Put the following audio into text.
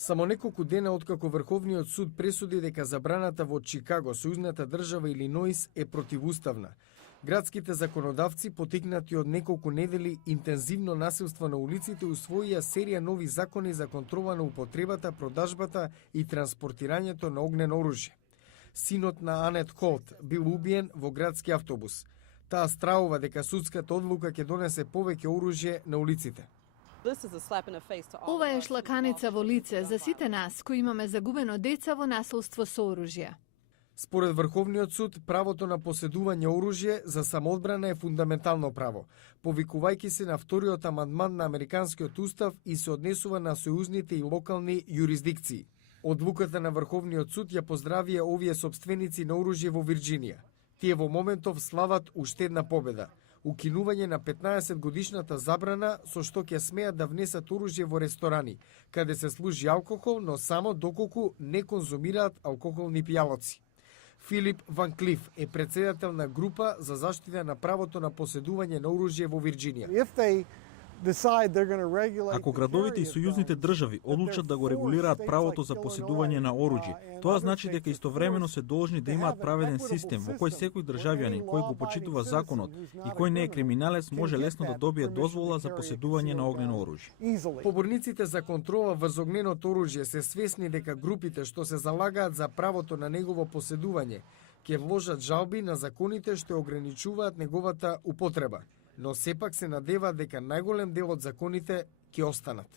Само неколку дена откако Врховниот суд пресуди дека забраната во Чикаго, сојузната држава Илиноис, е противуставна, градските законодавци, потикнати од неколку недели интензивно насилство на улиците, усвоија серија нови закони за контрола на употребата, продажбата и транспортирањето на огнено оружје. Синот на Анет Холт бил убиен во градски автобус. Таа страува дека судската одлука ќе донесе повеќе оружје на улиците. Ова е шлаканица во лице за сите нас кои имаме загубено деца во насилство со оружје. Според Врховниот суд, правото на поседување оружје за самоодбрана е фундаментално право, повикувајќи се на вториот амандман на Американскиот устав и се однесува на сојузните и локални јурисдикции. Одлуката на Врховниот суд ја поздравија овие сопственици на оружје во Вирџинија. Тие во моментов слават уште една победа – укинување на 15 годишната забрана со што ќе смеат да внесат оружје во ресторани, каде се служи алкохол, но само доколку не конзумираат алкохолни пијалоци. Филип Ван Клиф е претседател на група за заштита на правото на поседување на оружје во Вирџинија. Ако градовите и сојузните држави одлучат да го регулираат правото за поседување на оружје, тоа значи дека истовремено се должни да имаат праведен систем во кој секој државјанин кој го почитува законот и кој не е криминалец може лесно да добие дозвола за поседување на огнено оружје. Поборниците за контрола врз огненото оружје се свесни дека групите што се залагаат за правото на негово поседување ќе вложат жалби на законите што ограничуваат неговата употреба, но сепак се надеваат дека најголем дел од законите ќе останат.